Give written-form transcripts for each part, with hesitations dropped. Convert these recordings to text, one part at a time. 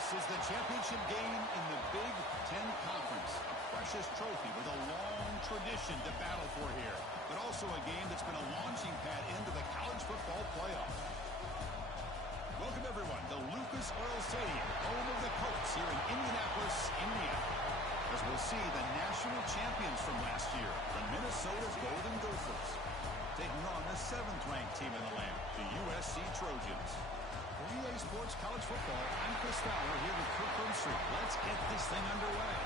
This is the championship game in the Big Ten Conference. A precious trophy with a long tradition to battle for here. But also a game that's been a launching pad into the college football playoff. Welcome, everyone, to Lucas Oil Stadium, home of the Colts here in Indianapolis, Indiana. As we'll see the national champions from last year, the Minnesota Golden Gophers, taking on the 7th-ranked team in the land, the USC Trojans. For EA Sports College Football, I'm Chris Fowler here with Kirk Herbstreit. Let's get this thing underway.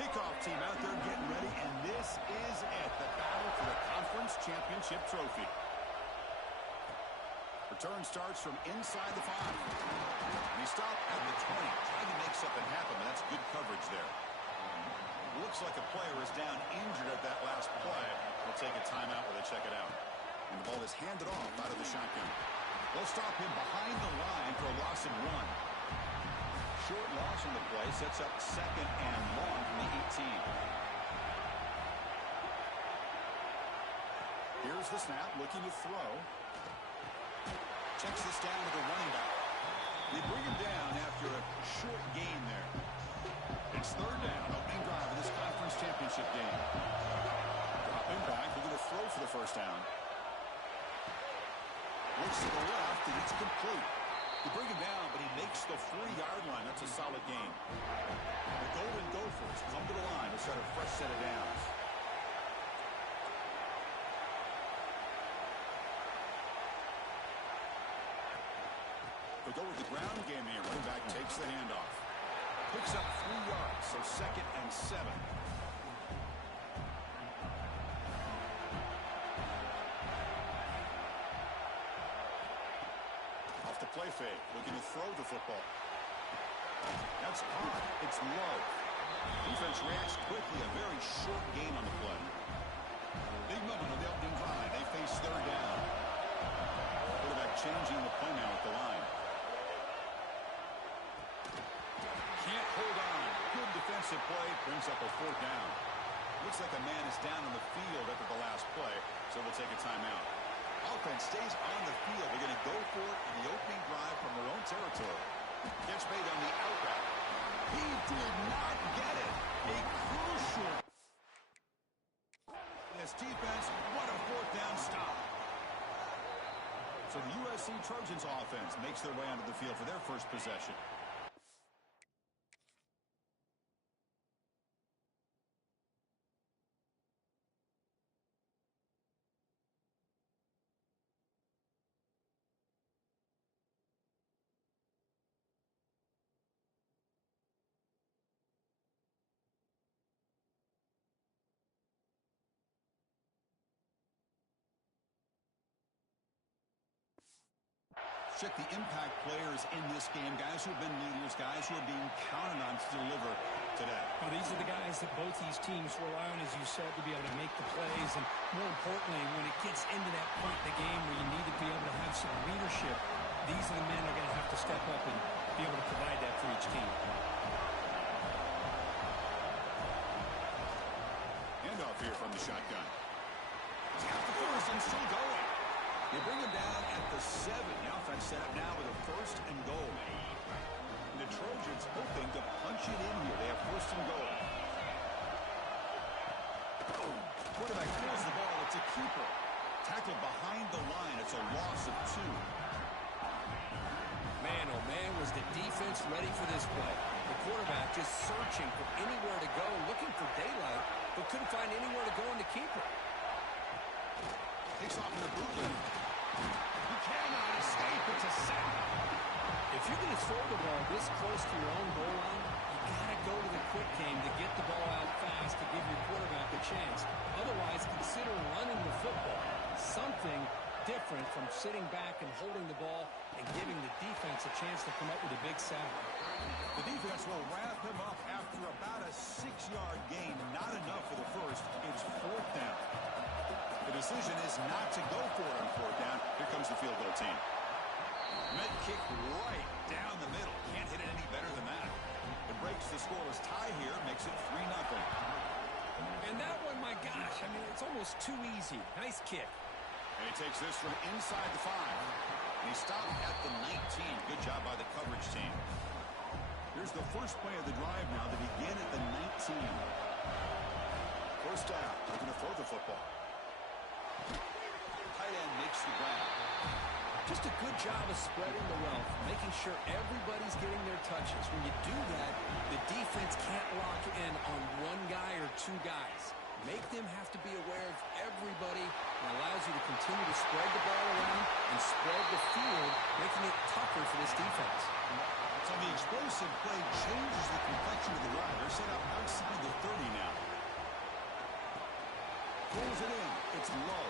Kickoff team out there getting ready, and this is it, the battle for the conference championship trophy. Return starts from inside the 5. And he stopped at the 20, trying to make something happen, but that's good coverage there. Looks like a player is down injured at that last play. We'll take a timeout while they check it out. And the ball is handed off out of the shotgun. They'll stop him behind the line for a loss of 1. Short loss on the play sets up 2nd and long from the 18. Here's the snap, looking to throw. Checks this down to the running back. They bring him down after a short gain there. It's 3rd down, opening drive in this conference championship game. Dropping back, looking to throw for the 1st down. Looks to the left, and it's complete. They bring him down, but he makes the 40-yard line. That's a solid gain. The Golden Gophers come to the line to start a fresh set of downs. They go with the ground game here. Running back takes the handoff. Picks up 3 yards, so 2nd and 7. Off the play fake, looking to throw the football. That's caught. It's low. Defense reacts quickly. A very short gain on the play. Big moment on the opening drive. They face 3rd down. Quarterback changing the play now at the line. Can't hold on. Good defensive play. Brings up a 4th down. Looks like a man is down on the field after the last play, so we'll take a timeout. Offense stays on the field. They're going to go for it in the opening drive from their own territory. Gets made on the outright. He did not get it. A crucial. This defense, what a 4th down stop. So the USC Trojans offense makes their way onto the field for their first possession. Check the impact players in this game, guys who have been leaders, guys who are being counted on to deliver today. Well, these are the guys that both these teams rely on, as you said, to be able to make the plays. And more importantly, when it gets into that point in the game where you need to be able to have some leadership, these are the men that are going to have to step up and be able to provide that for each team. Handoff here from the shotgun. He's got the 1st and still going. They bring him down at the 7. The offense set up now with a 1st and goal. And the Trojans hoping to punch it in here. They have 1st and goal. Quarterback throws the ball. It's a keeper. Tackled behind the line. It's a loss of 2. Man, oh man, was the defense ready for this play. The quarterback just searching for anywhere to go, looking for daylight, but couldn't find anywhere to go in the keeper. Takes off in the bootleg. You cannot escape. It's a sack. If you're going to throw the ball this close to your own goal line, you got to go to the quick game to get the ball out fast to give your quarterback a chance. Otherwise, consider running the football. Something different from sitting back and holding the ball and giving the defense a chance to come up with a big sack. The defense will wrap him up after about a 6-yard gain. Not enough for the 1st. It's 4th down. The decision is not to go for it on 4th down. Here comes the field goal team. Med kick right down the middle. Can't hit it any better than that. The makes it 3-0. And that one, my gosh, I mean, it's almost too easy. Nice kick. And he takes this from inside the 5. And he stopped at the 19. Good job by the coverage team. Here's the first play of the drive now that began at the 19. First down, looking to throw the football. Tight end makes the grab. Just a good job of spreading the wealth, making sure everybody's getting their touches. When you do that, the defense can't lock in on one guy or two guys. Make them have to be aware of everybody, and allows you to continue to spread the ball around and spread the field, making it tougher for this defense. So the explosive play changes the complexion of the drive. They're set up outside the 30 now. Pulls it in. It's low.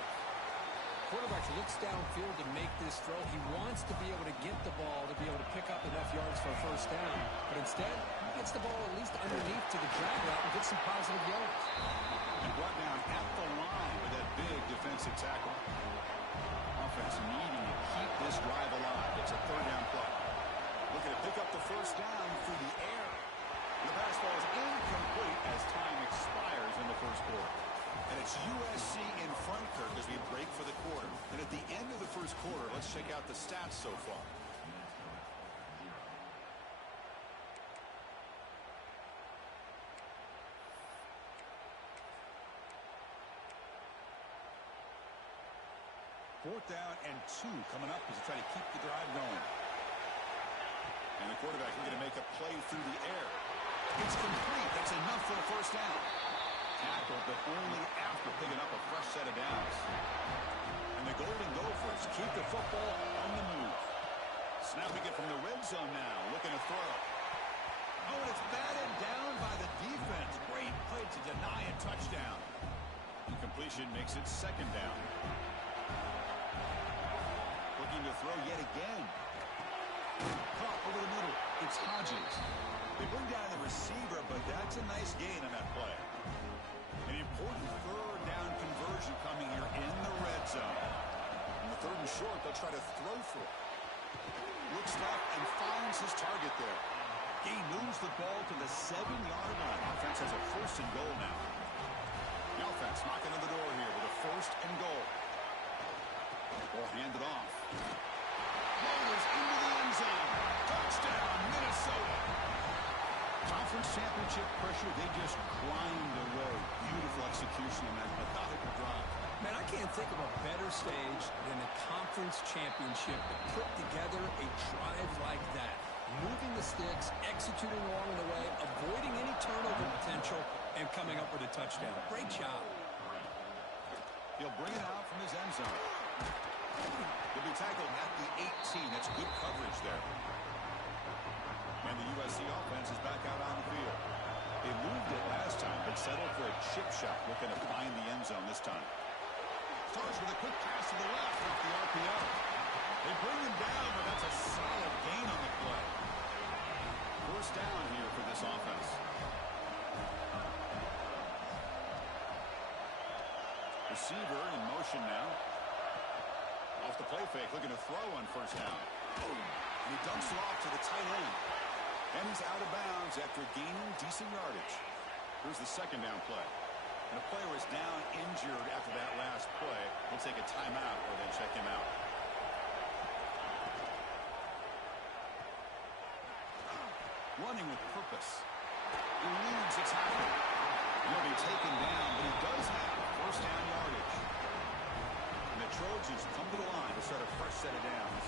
Quarterback looks downfield to make this throw. He wants to be able to get the ball to be able to pick up enough yards for a first down. But instead, he gets the ball at least underneath to the drag route and gets some positive yards. And brought down at the line with that big defensive tackle. Offense needing to keep this drive alive. It's a third down play. Looking to pick up the first down through the air. The pass ball is incomplete as time expires in the first quarter. And it's USC in front, Kirk, as we break for the quarter. And at the end of the first quarter, let's check out the stats so far. Fourth down and 2 coming up as they try to keep the drive going. And the quarterback looking to make a play through the air. It's complete. That's enough for a first down. Tackled, but only after picking up a fresh set of downs. And the Golden Gophers keep the football on the move. Snapping it from the red zone now, looking to throw. Oh, and it's batted down by the defense. Great play to deny a touchdown. Incompletion makes it second down. Looking to throw yet again. Caught over the middle. It's Hodges. They bring down the receiver, but that's a nice gain on that play. An important third down conversion coming here in the red zone. On the third and short, they'll try to throw for it. Looks up and finds his target there. He moves the ball to the 7-yard line. Offense has a first and goal now. The offense knocking on the door here with a first and goal. Ball handed off. Rolls into the end zone. Touchdown, Minnesota. Conference championship pressure, they just grind away. Beautiful execution in that methodical drive. Man, I can't think of a better stage than a conference championship to put together a drive like that. Moving the sticks, executing along the way, avoiding any turnover potential, and coming up with a touchdown. Great job. He'll bring it out from his end zone. He'll be tackled at the 18. That's good coverage there. And the USC offense is back out on the field. They moved it last time, but settled for a chip shot, looking to find the end zone this time. Starts with a quick pass to the left off the RPO. They bring him down, but that's a solid gain on the play. First down here for this offense. Receiver in motion now. Off the play fake, looking to throw on first down. And he dumps it off to the tight end. And he's out of bounds after gaining decent yardage. Here's the second down play. And a player is down injured after that last play. We'll take a timeout or then check him out. Running with purpose. Eludes a tackle. He'll be taken down, but he does have first down yardage. And the Trojans come to the line to start a fresh set of downs.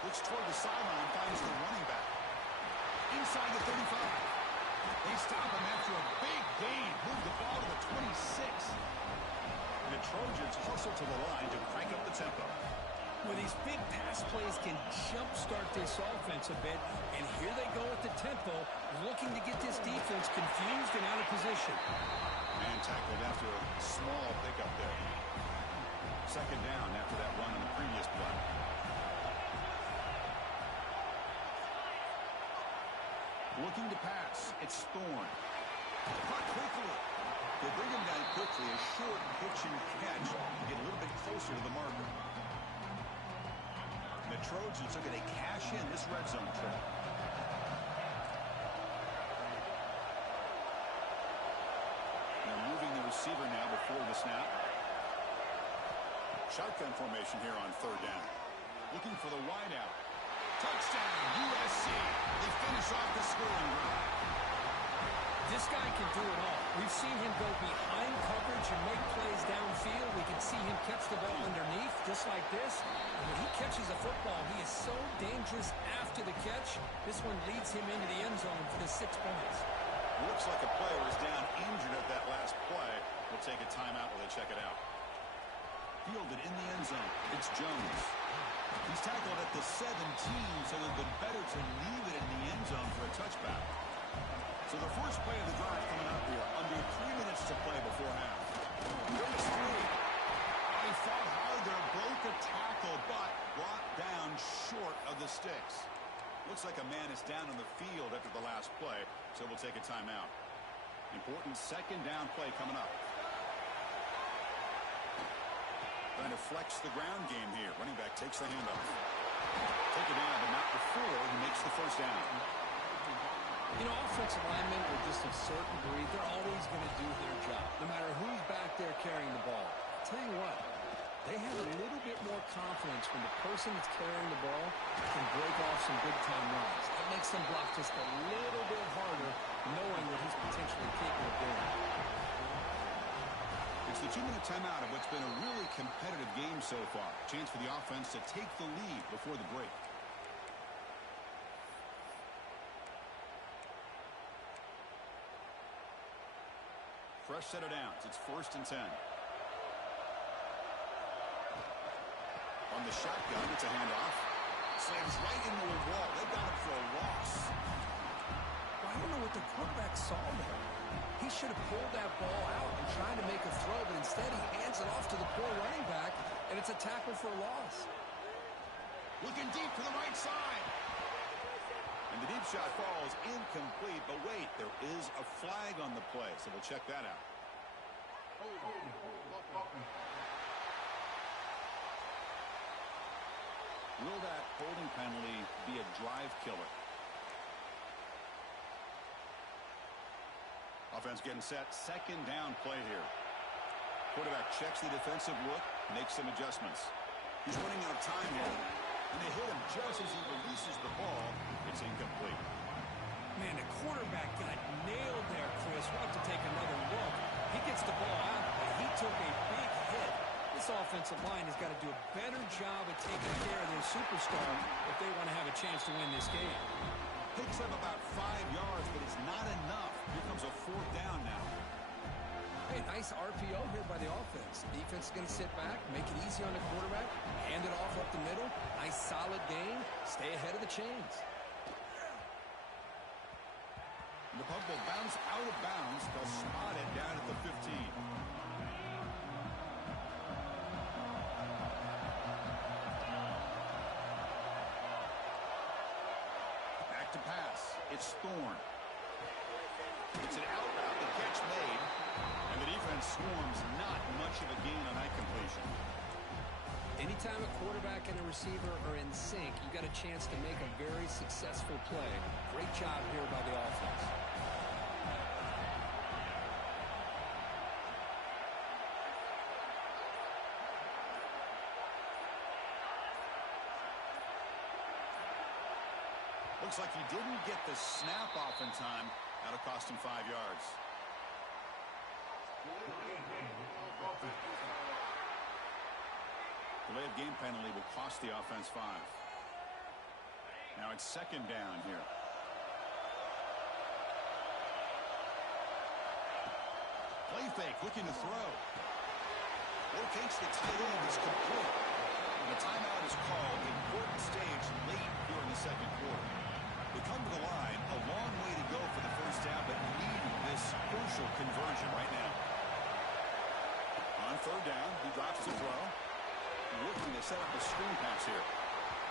Looks toward the sideline, finds the running back. Inside the 35. They stop him after a big gain. Move the ball to the 26. And the Trojans hustle to the line to crank up the tempo. Well, these big pass plays can jumpstart this offense a bit, and here they go at the tempo, looking to get this defense confused and out of position. And tackled after a small pickup there. Second down after that run on the previous play. Looking to pass. It's Thorne. Caught quickly. They bring him down quickly. A short pitch and catch. Get a little bit closer to the marker. Trojans looking to cash in this red zone trip. They're moving the receiver now before the snap. Shotgun formation here on third down. Looking for the wideout. Touchdown, USC. They finish off the scoring drive. This guy can do it all. We've seen him go behind coverage and make plays downfield. We can see him catch the ball underneath, just like this. And when he catches a football, he is so dangerous after the catch. This one leads him into the end zone for the 6 points. Looks like a player is down injured at that last play. We'll take a timeout while they check it out. Fielded in the end zone. It's Jones. He's tackled at the 17, so it would have been better to leave it in the end zone for a touchback. So the first play of the drive coming up here. Under 3 minutes to play before half. There's 3. He fought hard there, broke a tackle, but brought down short of the sticks. Looks like a man is down on the field after the last play, so we'll take a timeout. Important second down play coming up. Trying to flex the ground game here. Running back takes the handoff. Take it down, but not before he makes the first down. You know, offensive linemen are just a certain breed. They're always going to do their job, no matter who's back there carrying the ball. I'll tell you what, they have a little bit more confidence when the person that's carrying the ball can break off some big-time runs. It makes them block just a little bit harder, knowing what he's potentially capable of doing. It's the 2-minute timeout of what's been a really competitive game so far. Chance for the offense to take the lead before the break. Fresh set of downs. It's 1st and 10. On the shotgun, it's a handoff. Slams right into a wall. They got it for a loss. I don't know what the quarterback saw there. He should have pulled that ball out and tried to make a throw, but instead he hands it off to the poor running back, and it's a tackle for a loss. Looking deep to the right side. And the deep shot falls incomplete, but wait, there is a flag on the play, so we'll check that out. Will that holding penalty be a drive killer? Offense getting set. Second down play here. Quarterback checks the defensive look, makes some adjustments. He's running out of time here. And they hit him just as he releases the ball. It's incomplete. Man, the quarterback got nailed there, Chris. We'll have to take another look. He gets the ball out, but he took a big hit. This offensive line has got to do a better job of taking care of their superstar if they want to have a chance to win this game. Picks up about 5 yards, but it's not enough. Here comes a 4th down now. Hey, nice RPO here by the offense. Defense is going to sit back, make it easy on the quarterback, hand it off up the middle. Nice solid game. Stay ahead of the chains. The puck will bounce out of bounds. They'll spot it down at the 15. Back to pass. It's Thorne. It's an out route. The catch made. And the defense swarms. Not much of a gain on that completion. Anytime a quarterback and a receiver are in sync, you got a chance to make a very successful play. Great job here by the offense. Looks like he didn't get the snap off in time. That'll cost him 5 yards. Delay of game penalty will cost the offense 5. Now it's second down here. Play fake, looking to throw. Locates the tight end, is complete. And the timeout is called. Important stage late here in the second quarter. They come to the line, a long way to go for the first down, but need this crucial conversion right now. On third down, he drops the throw. Looking to set up a screen pass here.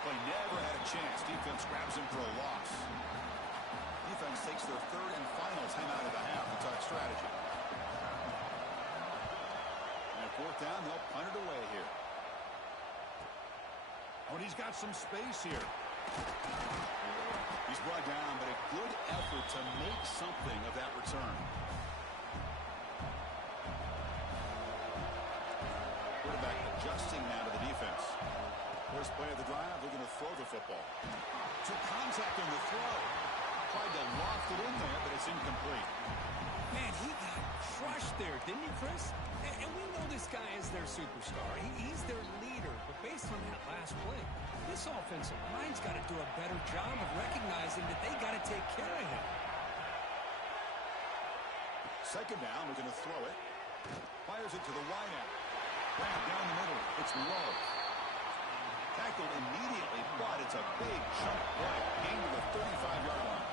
But he never had a chance. Defense grabs him for a loss. Defense takes their third and final timeout of the half to talk strategy. And at fourth down, they'll punt it away here. When he He's got some space here. He's brought down, but a good effort to make something of that return. Quarterback adjusting now to the defense. First play of the drive, they're going to throw the football. Took contact on the throw. Tried to loft it in there, but it's incomplete. Man, he got crushed there, didn't he, Chris? And we know this guy is their superstar. He's their leader. But based on that last play, this offensive line's got to do a better job of recognizing that they got to take care of him. Second down, we're going to throw it. Fires it to the wideout. Grab down the middle. It's low. Tackled immediately, but it's a big chunk play. Gain to the 35-yard line.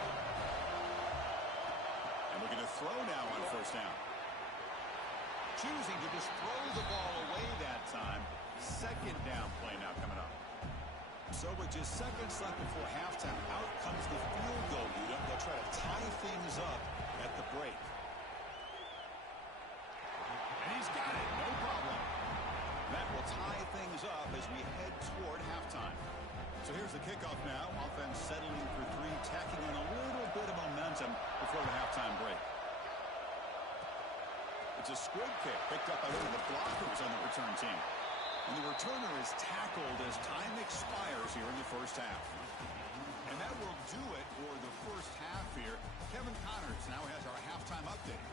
And we're going to throw now on first down. Choosing to just throw the ball away that time. Second down play now coming up. So with just seconds left before halftime, out comes the field goal unit. They'll try to tie things up at the break. And he's got it, no problem. That will tie things up as we head toward halftime. So here's the kickoff now. Offense settling for three, tacking on a little bit of momentum before the halftime break. It's a squib kick picked up by one of the blockers on the return team. And the returner is tackled as time expires here in the first half. And that will do it for the first half here. Kevin Connors now has our halftime update.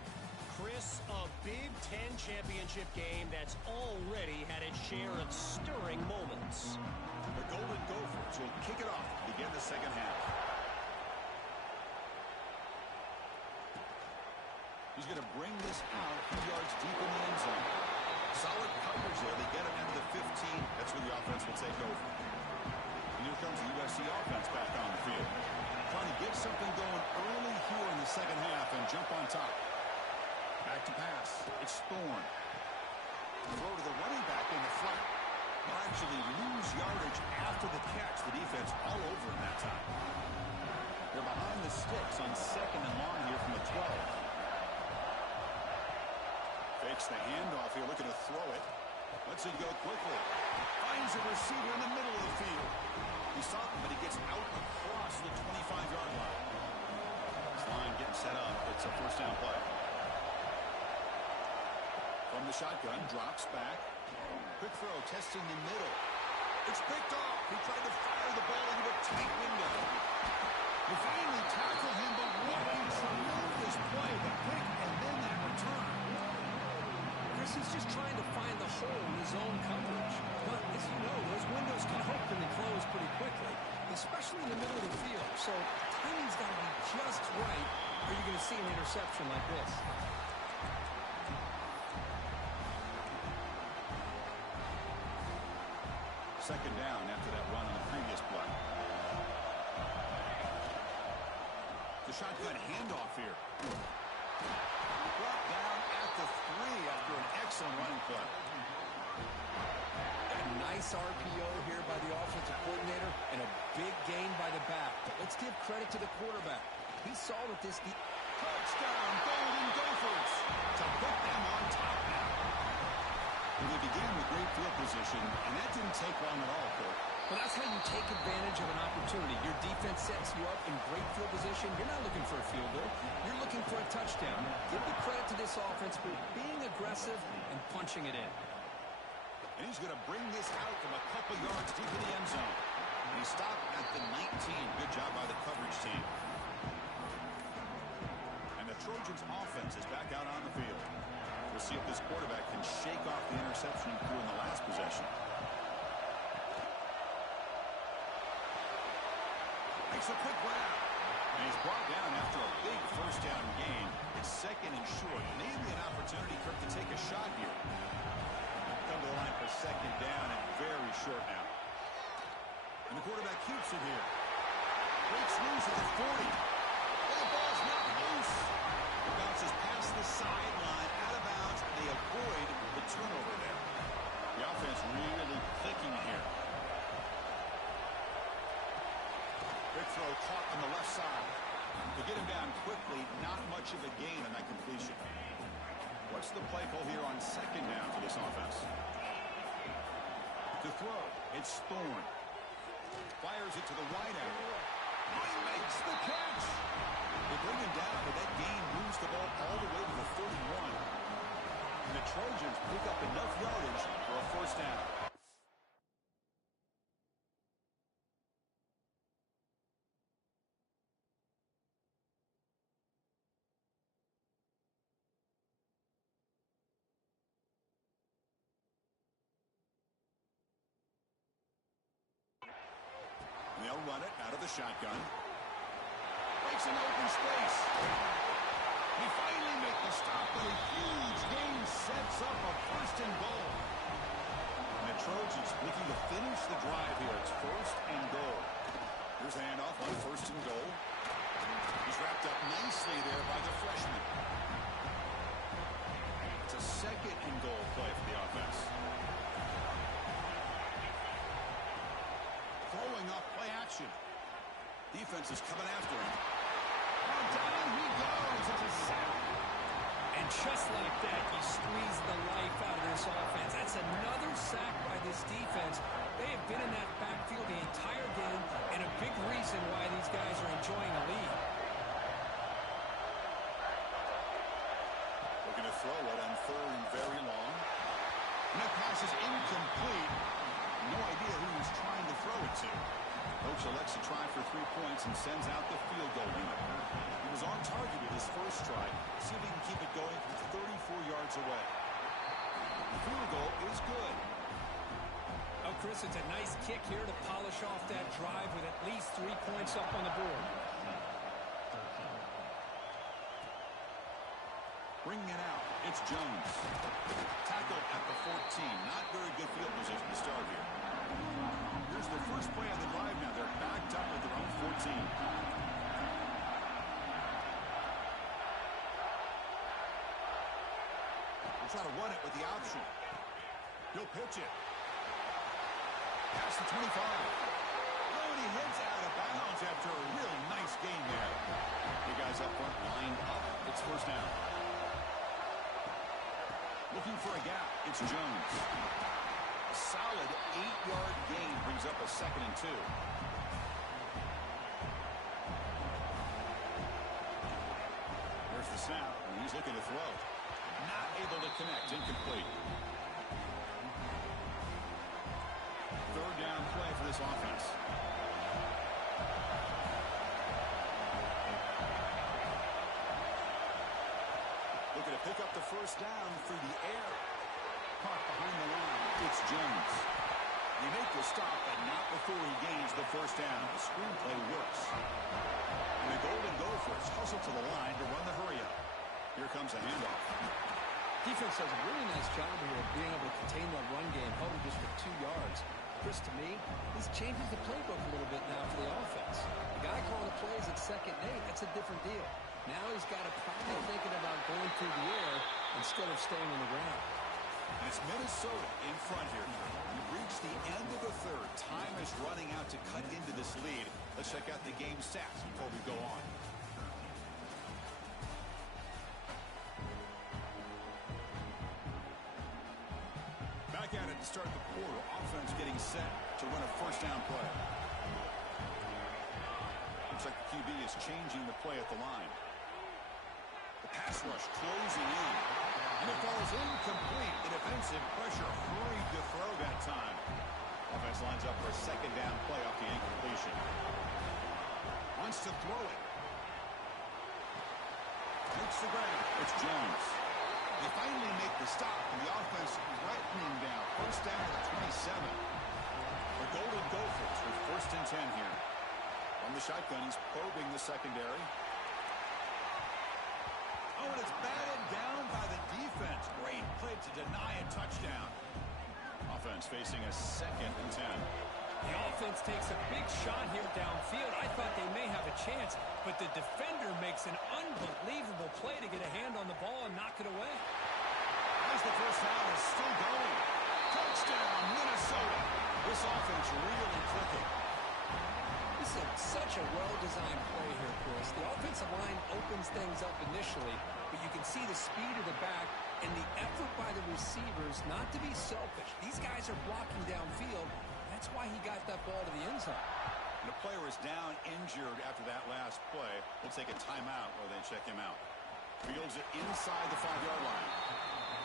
Chris, a Big Ten championship game that's already had its share of stirring moments. The Golden Gophers will kick it off to begin the second half. He's going to bring this out a few yards deep in the end zone. Solid coverage there. They get him into the 15. That's where the offense will take over. And here comes the USC offense back on the field. Trying to get something going early here in the second half and jump on top. Back to pass. It's Thorne. Throw to the running back in the flat. They'll actually lose yardage after the catch. The defense all over him that time. They're behind the sticks on second and long here from the 12. Fakes the handoff here, looking to throw it. Lets it go quickly. Finds a receiver in the middle of the field. He saw him, but he gets out across the 25-yard line. This line getting set up. It's a first down play. From the shotgun, drops back. Quick throw, testing the middle. It's picked off. He tried to fire the ball into a tight window. They finally tackle him, but what a tremendous play. The pick and then that return. Chris, he's just trying to find the hole in his own coverage. But as you know, those windows can open and close pretty quickly, especially in the middle of the field. So timing's got to be just right, or you're going to see an interception like this. Second down after that run on the previous play. The shotgun handoff here. Brought down at the 3 after an excellent running play. A nice RPO here by the offensive coordinator and a big gain by the back. But let's give credit to the quarterback. He saw that this... Touchdown, Golden Gophers, to put them on top now. Well, they began with great field position, and that didn't take long at all, Court. Well, that's how you take advantage of an opportunity. Your defense sets you up in great field position. You're not looking for a field goal. You're looking for a touchdown. Give the credit to this offense for being aggressive and punching it in. And he's going to bring this out from a couple yards deep in the end zone. And he stopped at the 19. Good job by the coverage team. And the Trojans' offense is back out on the field. We'll see if this quarterback can shake off the interception he threw in the last possession. Makes a quick grab. And he's brought down after a big first down gain. It's second and short. Maybe an opportunity for him to take a shot here. Come to the line for second down and very short now. And the quarterback keeps it here. Breaks loose at the 40. And the ball's not loose. It bounces past the sideline, out of bounds. They avoid the turnover there. The offense really clicking here. Quick throw caught on the left side. To get him down quickly, not much of a gain on that completion. What's the play call here on second down for this offense? To throw, it's Thorne. Fires it to the wideout. He makes the catch. They bring him down, but that gain moves the ball all the way to the 31. And the Trojans pick up enough yardage for a first down. They'll run it out of the shotgun. Breaks an open space. He finally makes the stop, but a huge gain sets up a first and goal. And the Trojans looking to finish the drive here. It's first and goal. Here's the handoff on first and goal. He's wrapped up nicely there by the freshman. It's a second and goal play for the offense. Throwing off play action. Defense is coming after him. And down he goes. It's a sack. And just like that, you squeeze the life out of this offense. That's another sack by this defense. They have been in that backfield the entire game, and a big reason why these guys are enjoying a lead. Looking to throw it on third and very long. And that pass is incomplete. No idea who he's trying to throw it to. Coach elects to try for 3 points and sends out the field goal unit. He was on target with his first try. See if he can keep it going from 34 yards away. The field goal is good. Oh, Chris, it's a nice kick here to polish off that drive with at least 3 points up on the board. Bringing it out, it's Jones. Tackled at the 14. Not very good field position to start here. Here's the first play of the drive now. They're backed up at their own 14. They'll try to run it with the option. He'll pitch it. Past the 25. Oh, and he hits out of bounds after a real nice gain there. The guys up front lined up. It's first down. Looking for a gap. It's Jones. A solid 8-yard gain brings up a second and 2. There's the snap, and he's looking to throw. Not able to connect. Incomplete. Third down play for this offense. Looking to pick up the first down through the air. Caught behind the line. It's Jones. They make the stop, but not before he gains the first down. The screenplay works. And the Golden Gophers hustle to the line to run the hurry-up. Here comes a handoff. Defense does a really nice job here of being able to contain that run game, held him just for 2 yards. Chris, to me, this changes the playbook a little bit now for the offense. The guy calling the plays at 2nd and 8, that's a different deal. Now he's got to probably thinking about going through the air instead of staying on the ground. And it's Minnesota in front here. We've reached the end of the third. Time is running out to cut into this lead. Let's check out the game stats before we go on. Back at it to start the quarter. Offense getting set to run a first down play. Looks like the QB is changing the play at the line. The pass rush closing in. And it falls incomplete. The defensive pressure hurried to throw that time. Offense lines up for a second down play off the incompletion. Wants to throw it. Makes the grab. It's Jones. They finally make the stop, and the offense threatening down. First down to the 27. The Golden Gophers with first and 10 here. On the shotgun, he's probing the secondary. Oh, and it's batted down by the defense. Great play to deny a touchdown. Offense facing a second and 10. The offense takes a big shot here downfield. I thought they may have a chance, but the defender makes an unbelievable play to get a hand on the ball and knock it away. As the first down is still going. Touchdown, Minnesota. This offense really clicking. This is such a well-designed play here, Chris. The offensive line opens things up initially, but you can see the speed of the back and the effort by the receivers not to be selfish. These guys are blocking downfield. That's why he got that ball to the end things up. The player is down injured after that last play. We'll take a timeout while they check him out. Fields it inside the 5-yard line.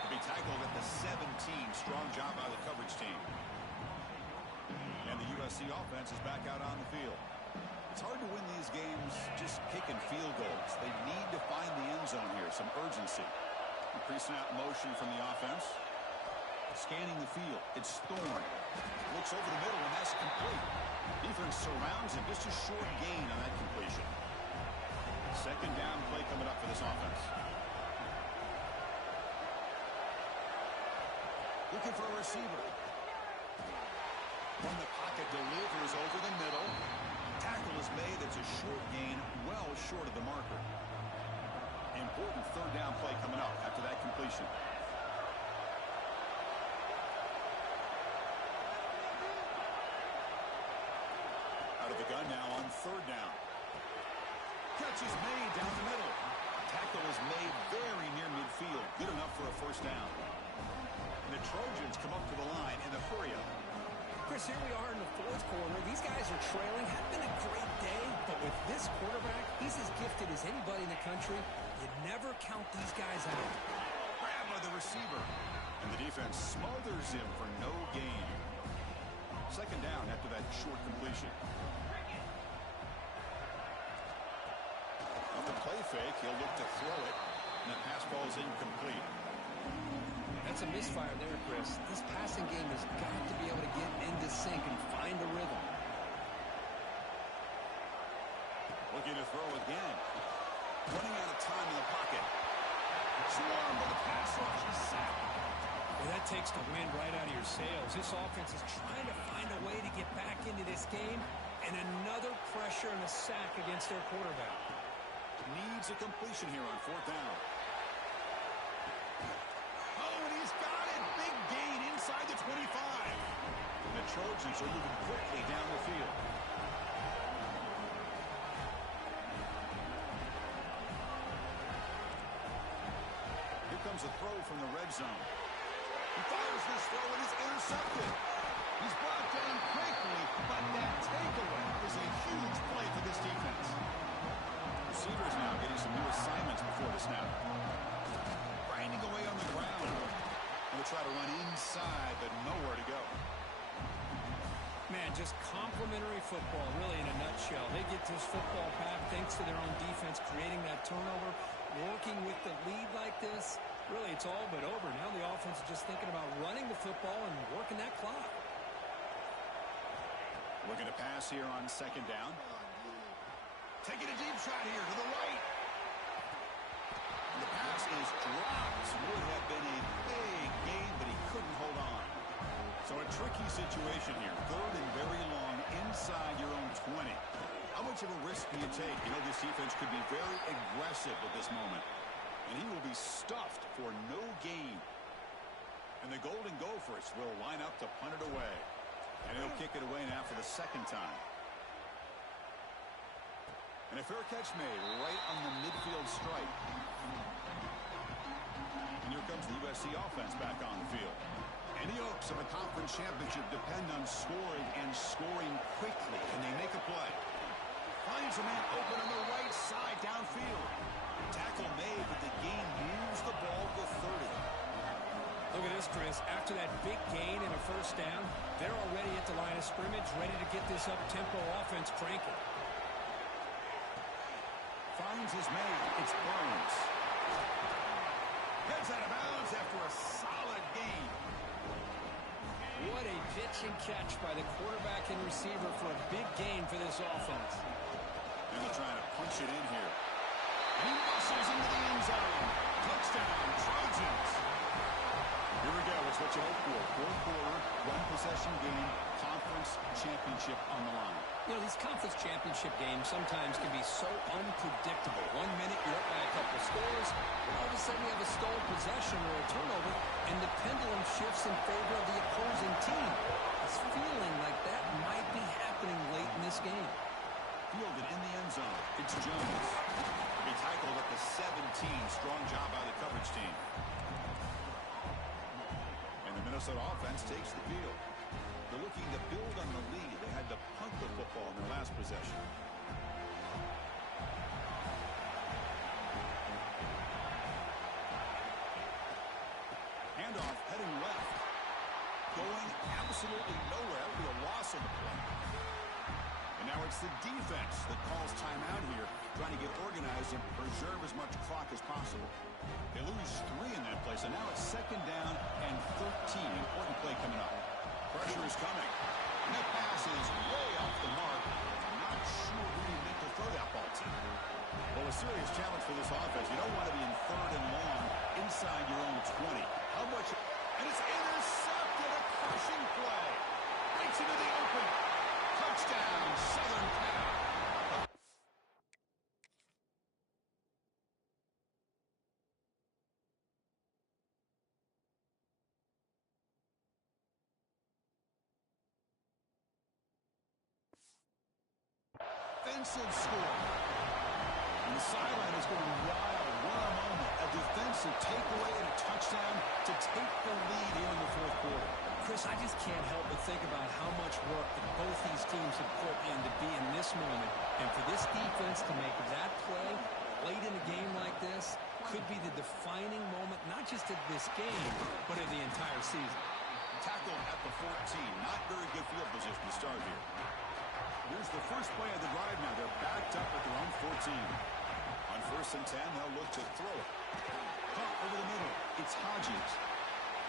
To be tackled at the 17. Strong job by the coverage team. And the USC offense is back out on the field. It's hard to win these games just kicking field goals. They need to find the end zone here, some urgency. Pre-snap motion from the offense. Scanning the field. It's Thorne. Looks over the middle, and that's complete. Defense surrounds him. Just a short gain on that completion. Second down play coming up for this offense. Looking for a receiver. From the pocket, delivers over the middle. Tackle is made. It's a short gain, well short of the marker. Important third down play coming up after that completion. Out of the gun now on third down. Catch is made down the middle. Tackle is made very near midfield. Good enough for a first down. And the Trojans come up to the line in a hurry up. Chris, here we are in the fourth quarter. These guys are trailing. Had been a great day, but with this quarterback, he's as gifted as anybody in the country. You never count these guys out. Grab by the receiver. And the defense smothers him for no gain. Second down after that short completion. Off the play fake, he'll look to throw it. And the pass ball is incomplete. That's a misfire there, Chris. This passing game has got to be able to get into sync and find a rhythm. Looking to throw again. Running out of time in the pocket. Swarm with the pass rush is sacked. Well, that takes the wind right out of your sails. This offense is trying to find a way to get back into this game, and another pressure and a sack against their quarterback. Needs a completion here on fourth down. Oh, and he's got it. Big gain inside the 25. And the Trojans are moving quickly down the field. Here comes a throw from the red zone. He fires this throw and is intercepted. He's brought down quickly, but that takeaway is a huge play for this defense. Receivers now getting some new assignments before the snap. Grinding away on the ground. They'll try to run inside, but nowhere to go. Man, just complimentary football, really, in a nutshell. They get this football back thanks to their own defense, creating that turnover, working with the lead like this. Really, it's all but over. Now the offense is just thinking about running the football and working that clock. Looking to pass here on second down. Taking a deep shot here to the right. And the pass is dropped. Would have been a big gain, but he couldn't hold on. So a tricky situation here. Third and very long inside your own 20. How much of a risk do you take? You know, this defense could be very aggressive at this moment. And he will be stuffed for no gain. And the Golden Gophers will line up to punt it away. And he'll kick it away now for the second time. And a fair catch made right on the midfield stripe. And here comes the USC offense back on the field. And the Oaks of a conference championship depend on scoring and scoring quickly. Can they make a play? Finds a man open on the right side downfield. Tackle made, but the gain moves the ball to 30. Look at this, Chris. After that big gain and a first down, they're already at the line of scrimmage, ready to get this up-tempo offense cranking. Finds his man. It's Burns. Heads out of bounds after a solid gain. What a pitch and catch by the quarterback and receiver for a big gain for this offense. And they're trying to punch it in here. He muscles into the end zone. Touchdown, Trojans. Here we go. It's what you hope for. Fourth quarter, one possession game, conference championship on the line. You know, these conference championship games sometimes can be so unpredictable. 1 minute you're up by a couple of scores, and all of a sudden you have a stolen possession or a turnover, and the pendulum shifts in favor of the opposing team. It's feeling like that might be happening late in this game. Fielded in the end zone. It's Jones. He tackled at the 17. Strong job by the coverage team. And the Minnesota offense takes the field. They're looking to build on the lead they had to punt the football in their last possession. Handoff heading left. Going absolutely nowhere with a loss on the play. And now it's the defense that calls timeout here, trying to get organized and preserve as much clock as possible. They lose 3 in that play, so now it's 2nd down and 13. Important play coming up. Pressure is coming. And that pass is way off the mark. I'm not sure who he meant to throw that ball to. Well, a serious challenge for this offense. You don't want to be in 3rd and long inside your own 20. How much? And it's intercepted. A crushing play. Breaks into the open. Touchdown, Southern Cal. Defensive score. And the sideline is going wild. What a moment. A defensive takeaway and a touchdown to take the lead here in the 4th quarter. Chris, I just can't help but think about how much work that both these teams have put in to be in this moment. And for this defense to make that play late in a game like this could be the defining moment, not just of this game, but of the entire season. Tackled at the 14. Not very good field position to start here. Here's the first play of the drive now. They're backed up at their own 14. On 1st and 10, they'll look to throw it. Pump over the middle. It's Hodges.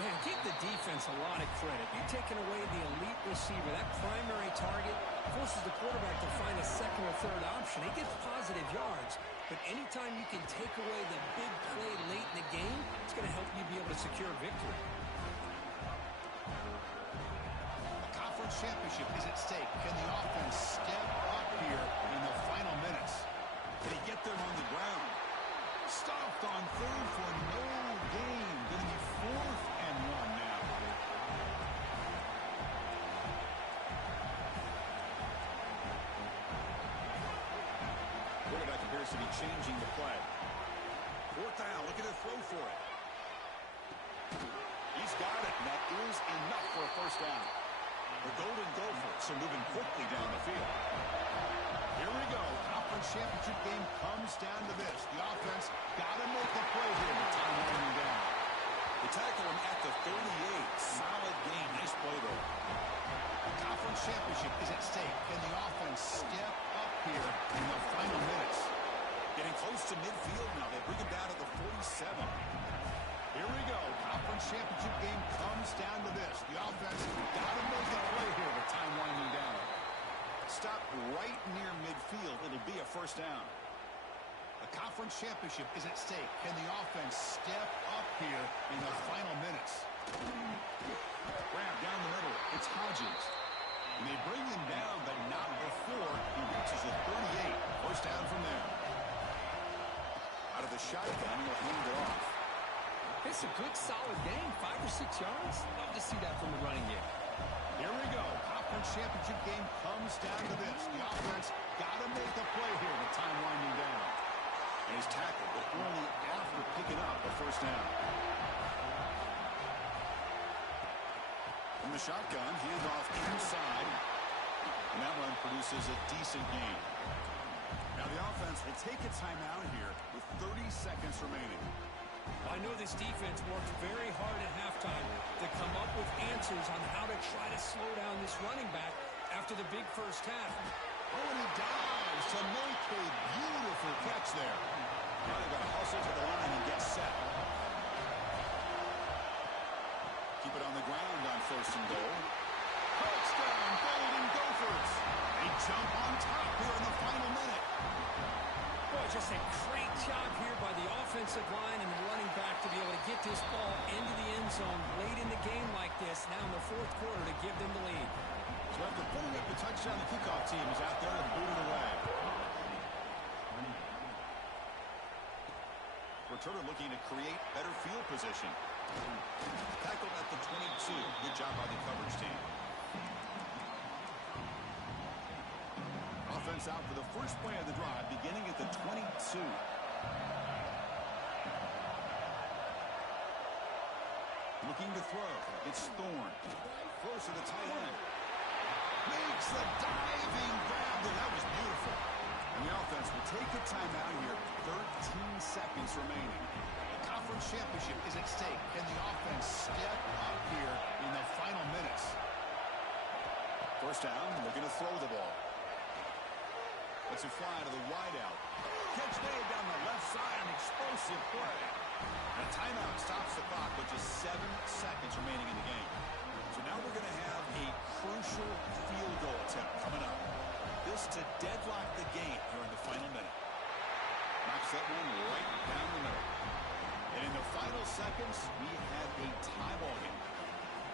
Man, give the defense a lot of credit. You're taking away the elite receiver. That primary target forces the quarterback to find a 2nd or 3rd option. He gets positive yards. But anytime you can take away the big play late in the game, it's going to help you be able to secure victory. The conference championship is at stake. Can the offense step up here in the final minutes? Can he get them on the ground? Stopped on 3rd for no gain. Going to be 4th and 1 now. Quarterback appears to be changing the play. 4th down. Looking to throw for it. He's got it. And that is enough for a 1st down. The Golden Gophers are moving quickly down the field. Here we go. Conference championship game comes down to this. The offense got to make a play here with time winding down. They tackle him at the 38. Solid game. Nice play there. The conference championship is at stake. Can the offense step up here in the final minutes? Getting close to midfield now. They bring him down to the 47. Here we go. Conference championship game comes down to this. The offense got to make a play here with time winding down. Stop right near midfield. It'll be a 1st down. The conference championship is at stake. Can the offense step up here in the final minutes? Grab down the middle. It's Hodges. And they bring him down, but not before he reaches the 38. 1st down from there. Out of the shotgun, he'll hand it off. It's a good, solid game. 5 or 6 yards. Love to see that from the running game. Here we go. Conference championship game comes down to this. The offense got to make a play here with time winding down. And he's tackled, but only after picking up a 1st down. From the shotgun, handoff inside. And that one produces a decent gain. Now the offense will take a timeout here with 30 seconds remaining. I know this defense worked very hard at halftime to come up with answers on how to try to slow down this running back after the big 1st half. Oh, and he dives to make a beautiful catch there. Now they've got to hustle to the line and get set. Keep it on the ground on 1st and goal. Touchdown, Golden Gophers. They jump on top here in the final minute. Boy, just a great job here by the offensive line and the running back to be able to get this ball into the end zone late in the game like this, now in the 4th quarter, to give them the lead. So after pulling up the touchdown, the kickoff team is out there to boot it away. Returner looking to create better field position. Tackled at the 22. Good job by the coverage team. Offense out for the first play of the drive, beginning at the 22. Looking to throw. It's Thorne. Close to the tight end. Big makes the diving grab. That was beautiful. And the offense will take a timeout here. 13 seconds remaining. The conference championship is at stake. Can the offense step up here in the final minutes? First down, looking to throw the ball. Let's it fly to the wideout. Catch made down the left side, an explosive play. And a timeout stops the clock with just 7 seconds remaining in the game. So now we're going to have a crucial field goal attempt coming up. This to deadlock the game here in the final minute. Knocks that one right down the middle. And in the final seconds, we have a tie ball game.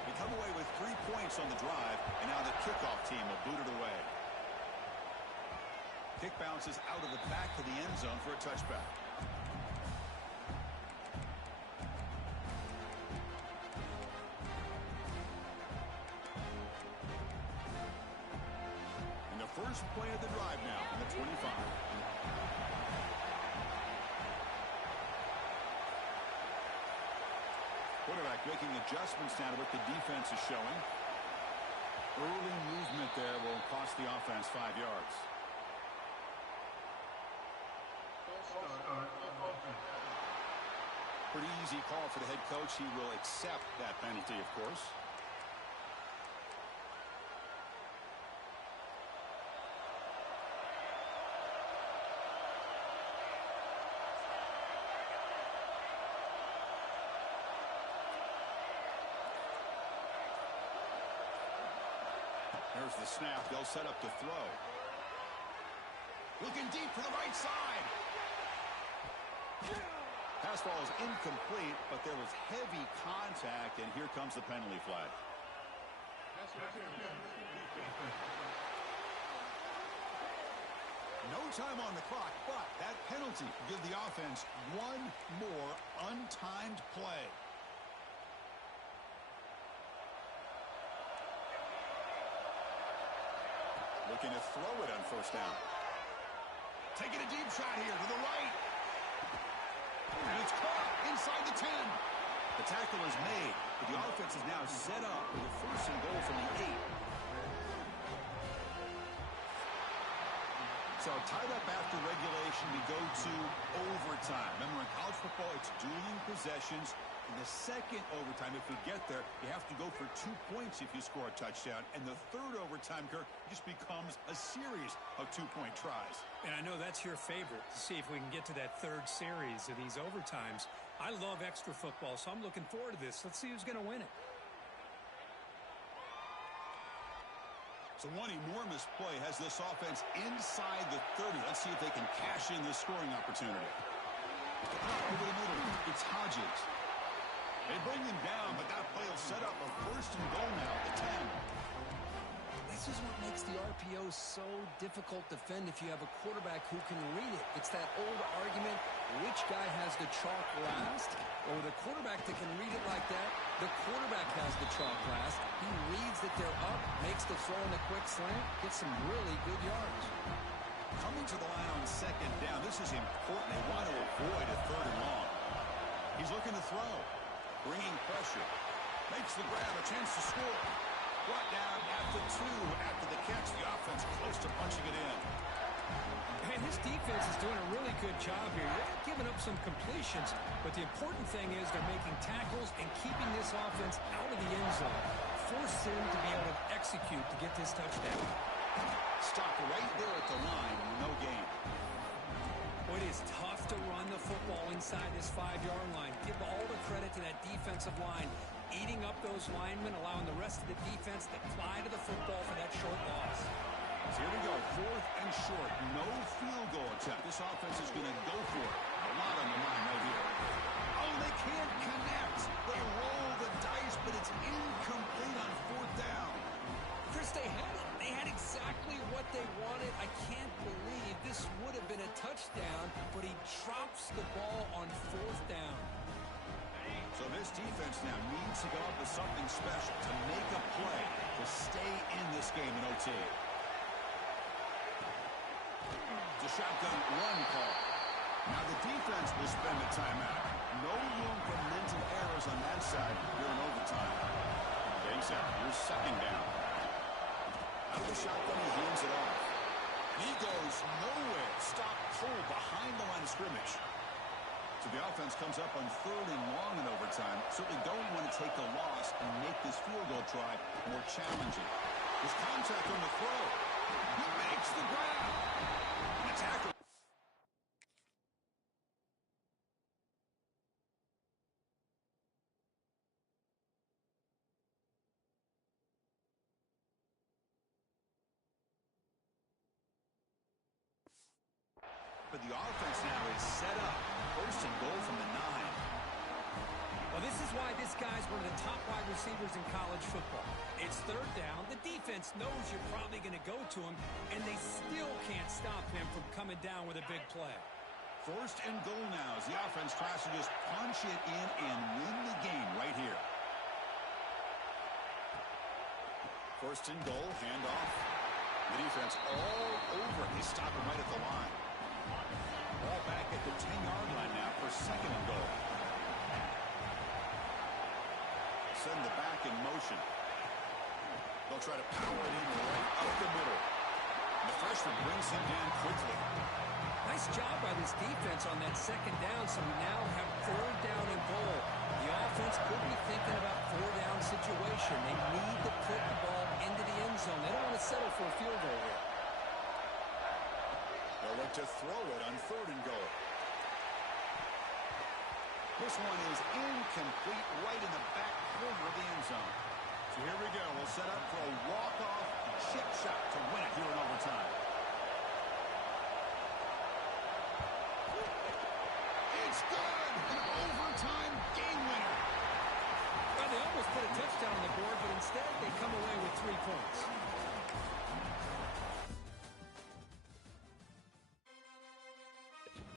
We come away with 3 points on the drive, and now the kickoff team will boot it away. Kick bounces out of the back of the end zone for a touchback. And the first play of the drive now from the 25. Quarterback making adjustments now to what the defense is showing. Early movement there will cost the offense 5 yards. Pretty easy call for the head coach. He will accept that penalty, of course. There's the snap. They'll set up to throw. Looking deep for the right side. Pass ball is incomplete, but there was heavy contact, and here comes the penalty flag. No time on the clock, but that penalty will give the offense one more untimed play. Looking to throw it on first down. Taking a deep shot here to the right. And it's caught inside the 10. The tackle is made, but the offense is now set up with a first and goal from the 8. So tied up after regulation, we go to overtime. Remember, in college football, it's dueling possessions. In the second overtime, if we get there, you have to go for 2 points if you score a touchdown. And the third overtime, Kirk, just becomes a series of 2-point tries. And I know that's your favorite, to see if we can get to that third series of these overtimes. I love extra football, so I'm looking forward to this. Let's see who's going to win it. So one enormous play has this offense inside the 30. Let's see if they can cash in this scoring opportunity. Over the middle, it's Hodges. They bring him down, but that play will set up a first and goal now at the 10. This is what makes the RPO so difficult to defend if you have a quarterback who can read it. It's that old argument, which guy has the chalk last? Or the quarterback that can read it like that, the quarterback has the chalk last. He reads that they're up, makes the throw in a quick slant, gets some really good yards. Coming to the line on second down, this is important. They want to avoid a third and long. He's looking to throw. Bringing pressure. Makes the grab, a chance to score. Brought down at the 2 after the catch. The offense close to punching it in. And his defense is doing a really good job here. They're giving up some completions, but the important thing is they're making tackles and keeping this offense out of the end zone. Force him to be able to execute to get this touchdown. Stopped right there at the line. No gain. It is tough to run the football inside this 5-yard line. Give all the credit to that defensive line, eating up those linemen, allowing the rest of the defense to fly to the football for that short loss. So here we go, 4th and short. No field goal attempt. This offense is going to go for it. A lot on the line right here. Oh, they can't connect. They roll the dice, but it's incomplete on 4th down. Chris, they had it. They had exactly what they wanted. I can't believe this would have been a touchdown, but he drops the ball on 4th down. So this defense now needs to go up with something special to make a play to stay in this game in OT. It's a shotgun run call. Now the defense will spend a timeout. No room for mental errors on that side here in overtime. Okay, so here's second down. Out of the the shotgun, he hands it off. And he goes nowhere. Stop cold behind the line of scrimmage. So the offense comes up on 3rd and long in overtime. Certainly don't want to take the loss and make this field goal try more challenging. There's contact on the throw. He makes the grab. And the tackle. But the offense now is set up. 1st and goal from the 9. Well, this is why this guy's one of the top wide receivers in college football. It's 3rd down. The defense knows you're probably going to go to him, and they still can't stop him from coming down with a big play. 1st and goal now as the offense tries to just punch it in and win the game right here. 1st and goal, handoff. The defense all over. They stop him right at the line. Ball back at the 10-yard line now for 2nd and goal. Send the back in motion. They'll try to power it in right up the middle. The freshman brings him down quickly. Nice job by this defense on that 2nd down, so we now have 3rd down and goal. The offense could be thinking about 4th-down situation. They need to put the ball into the end zone. They don't want to settle for a field goal here. They'll look to throw it on 3rd and goal. This one is incomplete right in the back corner of the end zone. So here we go. We'll set up for a walk-off chip shot to win it here in overtime. It's good!